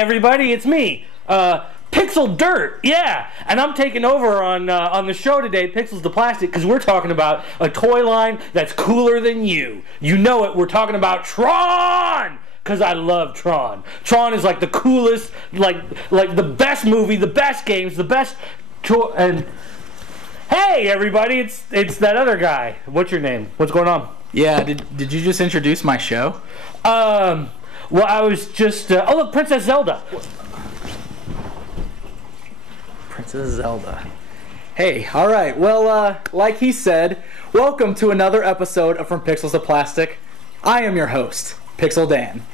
everybody, it's me, Pixel Dirt, yeah, and I'm taking over on the show today, Pixels to Plastic, because we're talking about a toy line that's cooler than you. You know it, we're talking about TRON! Because I love Tron. Tron is like the coolest, like the best movie, the best games, the best toy, and hey everybody, it's that other guy. What's your name? What's going on? Yeah, did you just introduce my show? Well, I was just, oh look, Princess Zelda. Princess Zelda. Hey, alright, well, like he said, welcome to another episode of From Pixels to Plastic. I am your host, Pixel Dan.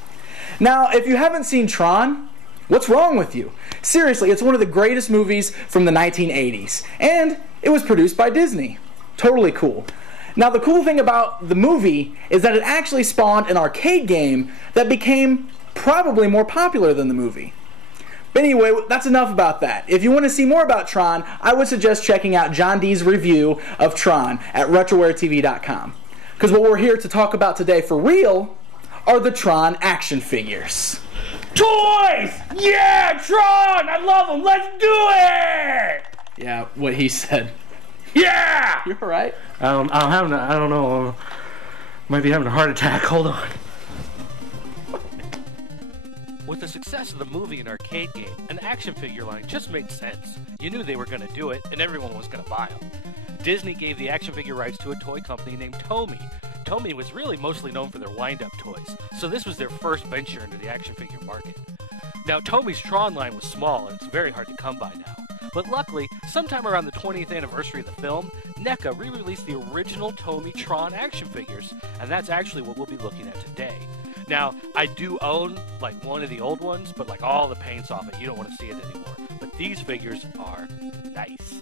Now, if you haven't seen Tron, what's wrong with you? Seriously, it's one of the greatest movies from the 1980s, and it was produced by Disney. Totally cool. Now, the cool thing about the movie is that it actually spawned an arcade game that became probably more popular than the movie. But anyway, that's enough about that. If you want to see more about Tron, I would suggest checking out John D's review of Tron at RetrowareTV.com. Because what we're here to talk about today for real are the Tron action figures. Toys! Yeah, Tron! I love them! Let's do it! Yeah, what he said. Yeah! You're right. I don't know. Might be having a heart attack. Hold on. With the success of the movie and arcade game, an action figure line just made sense. You knew they were going to do it, and everyone was going to buy them. Disney gave the action figure rights to a toy company named Tomy. Tomy was really mostly known for their wind-up toys, so this was their first venture into the action figure market. Now, Tomy's Tron line was small, and it's very hard to come by now. But luckily, sometime around the 20th anniversary of the film, NECA re-released the original Tomy Tron action figures, and that's actually what we'll be looking at today. Now, I do own, like, one of the old ones, but, like, all the paint's off it. You don't want to see it anymore. But these figures are nice.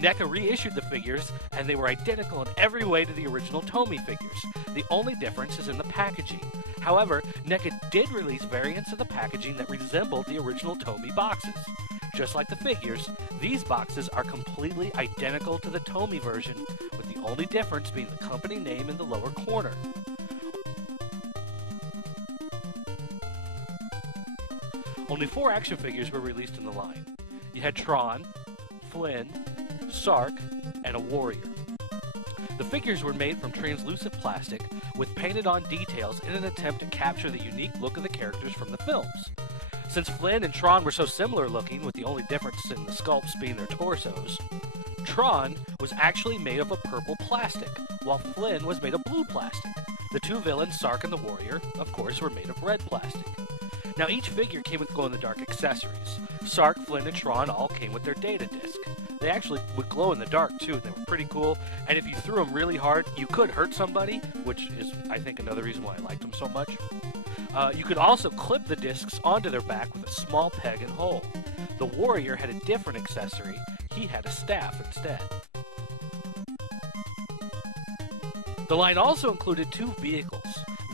NECA reissued the figures, and they were identical in every way to the original Tomy figures. The only difference is in the packaging. However, NECA did release variants of the packaging that resembled the original Tomy boxes. Just like the figures, these boxes are completely identical to the Tomy version, with the only difference being the company name in the lower corner. Only 4 action figures were released in the line. You had Tron, Flynn, Sark, and a warrior. The figures were made from translucent plastic with painted-on details in an attempt to capture the unique look of the characters from the films. Since Flynn and Tron were so similar looking, with the only difference in the sculpts being their torsos, Tron was actually made of a purple plastic, while Flynn was made of blue plastic. The two villains, Sark and the warrior, of course, were made of red plastic. Now, each figure came with glow-in-the-dark accessories. Sark, Flynn, and Tron all came with their data disc. They actually would glow in the dark, too, and they were pretty cool. And if you threw them really hard, you could hurt somebody, which is, I think, another reason why I liked them so much. You could also clip the discs onto their back with a small peg and hole. The warrior had a different accessory. He had a staff instead. The line also included 2 vehicles.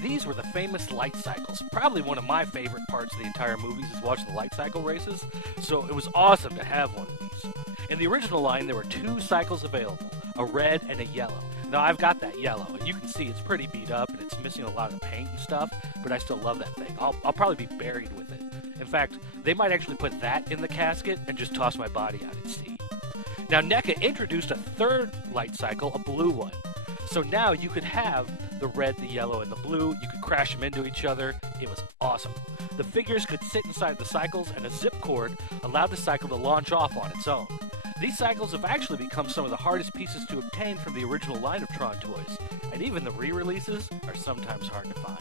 These were the famous light cycles. Probably one of my favorite parts of the entire movies is watching the light cycle races, so it was awesome to have one of these. In the original line, there were 2 cycles available, a red and a yellow. Now, I've got that yellow, and you can see it's pretty beat up, and it's missing a lot of the paint and stuff, but I still love that thing. I'll probably be buried with it. In fact, they might actually put that in the casket and just toss my body out at sea. Now, NECA introduced a 3rd light cycle, a blue one. So now you could have the red, the yellow, and the blue. You could crash them into each other. It was awesome. The figures could sit inside the cycles, and a zip cord allowed the cycle to launch off on its own. These cycles have actually become some of the hardest pieces to obtain from the original line of Tron toys, and even the re-releases are sometimes hard to find.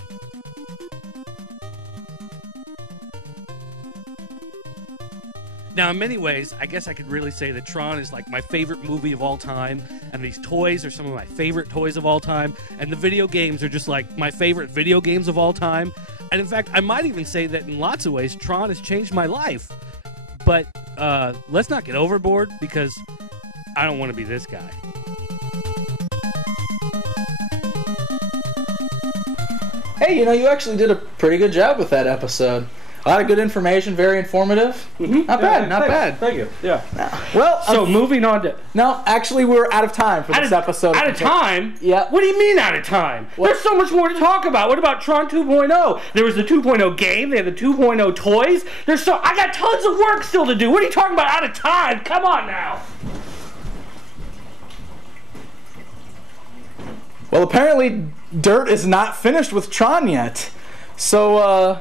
Now, in many ways, I guess I could really say that Tron is like my favorite movie of all time, and these toys are some of my favorite toys of all time, and the video games are just like my favorite video games of all time. And in fact, I might even say that in lots of ways, Tron has changed my life. But let's not get overboard, because I don't want to be this guy. Hey, you know, you actually did a pretty good job with that episode. A lot of good information, very informative. Not bad, not bad. Thank you. Yeah. Well, So moving on to no, actually, we're out of time for this episode. Out of time? Yeah. What do you mean out of time? There's so much more to talk about. What about Tron 2.0? There was the 2.0 game. They had the 2.0 toys. I got tons of work still to do. What are you talking about out of time? Come on now. Well, apparently, Dirt is not finished with Tron yet. So,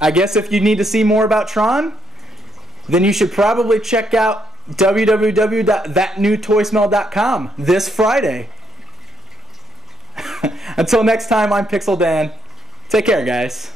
I guess if you need to see more about Tron, then you should probably check out www.thatnewtoysmell.com this Friday. Until next time, I'm Pixel Dan. Take care, guys.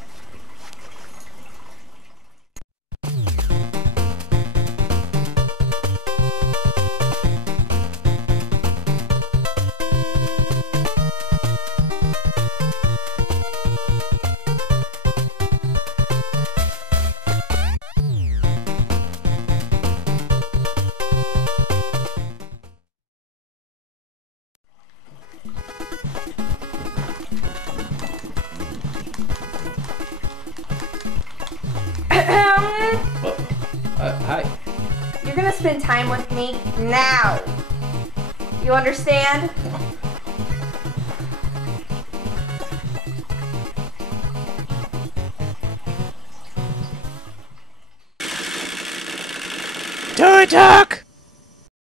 Hi. You're gonna spend time with me now. You understand? Do it, Doc!